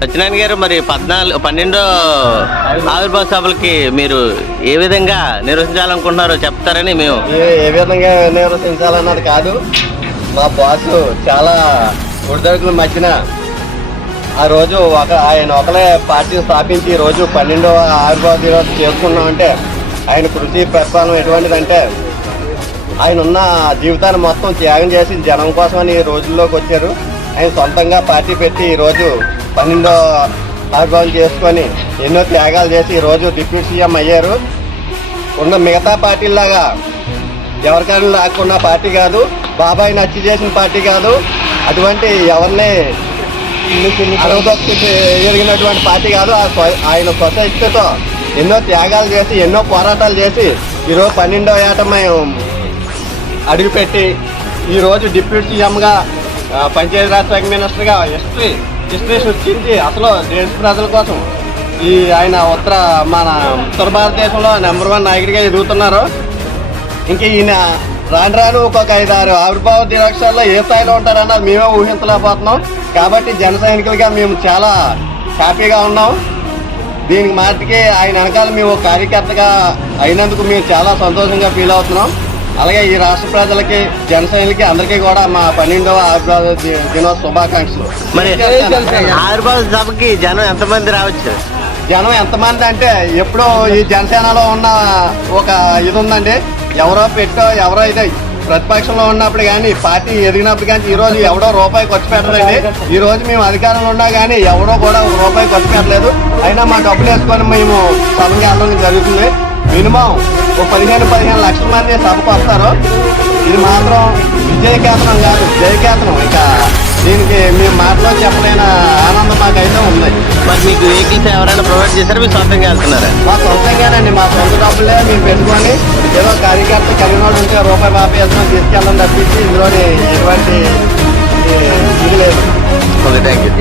సత్యనారాయణ గారు, మరి 12 ఆవిర్భావ సభలకి మీరు ఏ విధంగా నిర్వహించాలనుకుంటున్నారో చెప్తారని మేము. ఏ విధంగా నిర్వహించాలన్నది కాదు, మా బాసు చాలా ఒడిదొడుకుల మధ్యన ఆ రోజు ఆయన ఒకలే పార్టీని స్థాపించి ఈ రోజు 12వ ఆవిర్భావ దినోత్సవం చేసుకున్నామంటే ఆయన కృషి పరిపాలన ఎటువంటిదంటే ఆయన ఉన్న జీవితాన్ని మొత్తం త్యాగం చేసి జనం కోసమని ఈ రోజుల్లోకి వచ్చారు. ఆయన సొంతంగా పార్టీ పెట్టి ఈరోజు 12వ ఆవిర్భావం చేసుకొని ఎన్నో త్యాగాలు చేసి ఈరోజు డిప్యూటీ సీఎం అయ్యారు. ఉన్న మిగతా పార్టీలాగా ఎవరికైనా రాకున్న పార్టీ కాదు, బాబాయ్ నచ్చి చేసిన పార్టీ కాదు, అటువంటి ఎవరిని అడగదొక్కి ఎదిగినటువంటి పార్టీ కాదు. ఆయన స్వశక్తితో ఎన్నో త్యాగాలు చేసి ఎన్నో పోరాటాలు చేసి ఈరోజు 12వ ఏట మేము అడుగుపెట్టి ఈరోజు డిప్యూటీ సీఎంగా పంచాయతీరాజ్ శాఖ మినిస్టర్గా హిస్టరీ సృష్టించి అసలు దేశ ప్రజల కోసం ఆయన మన ఉత్తర భారతదేశంలో నెంబర్ 1 నాయకుడిగా ఎదుగుతున్నారు. ఇంక ఈయన రాను ఒక్కొక్క 5-6 ఆవిర్భావ దినోత్సవాల్లో ఏ స్థాయిలో ఉంటారన్నది మేమే ఊహించలేకపోతున్నాం. కాబట్టి జన సైనికులుగా మేము చాలా హ్యాపీగా ఉన్నాం. దీనికి మాటికి ఆయన వెనకాల మేము కార్యకర్తగా అయినందుకు మేము చాలా సంతోషంగా ఫీల్ అవుతున్నాం. అలాగే ఈ రాష్ట్ర ప్రజలకి జన సైనికులకి అందరికీ కూడా మా 12వ ఆవిర్భావ దినోత్సవ శుభాకాంక్షలు. మరి ఆవిర్భావ సభకి జనం ఎంతమంది రావచ్చు? జనం ఎంతమంది అంటే ఎప్పుడో ఈ జనసేనలో ఉన్న ఒక ఇది ఉందండి, ఎవరో ఎవరో అయితే ప్రతిపక్షంలో ఉన్నప్పుడు కానీ పార్టీ ఎదిగినప్పుడు కానీ ఈరోజు ఎవడో రూపాయి ఖర్చు పెట్టదండి. ఈరోజు మేము అధికారంలో ఉన్నా కానీ ఎవడో కూడా రూపాయి ఖర్చు పెట్టలేదు. అయినా మా డబ్బులు వేసుకొని మేము సభకి వెళ్ళడం జరుగుతుంది. మినిమం 15 లక్షల మంది సభకు వస్తారు. ఇది మాత్రం విజయకేతనం కాదు, జయకేతనం. ఇక దీనికి మేము మాటలో చెప్పలేని ఆనందం మాకైతే ఉంది. మరి మీకు వెహికల్స్ ఎవరైనా ప్రొవైడ్ చేశారు, మీరు సొంతంగా వెళ్తున్నారా? మా సొంతంగానండి, మా సొంత డబ్బులే మేము పెట్టుకొని ఏదో కార్యకర్త కలిగిన వాళ్ళు ఉంటే రూపాయి బాపేసుకొని తీసుకెళ్ళడం తప్పించి ఇందులోని ఎటువంటి ఇది లేదు. Okay, thank you.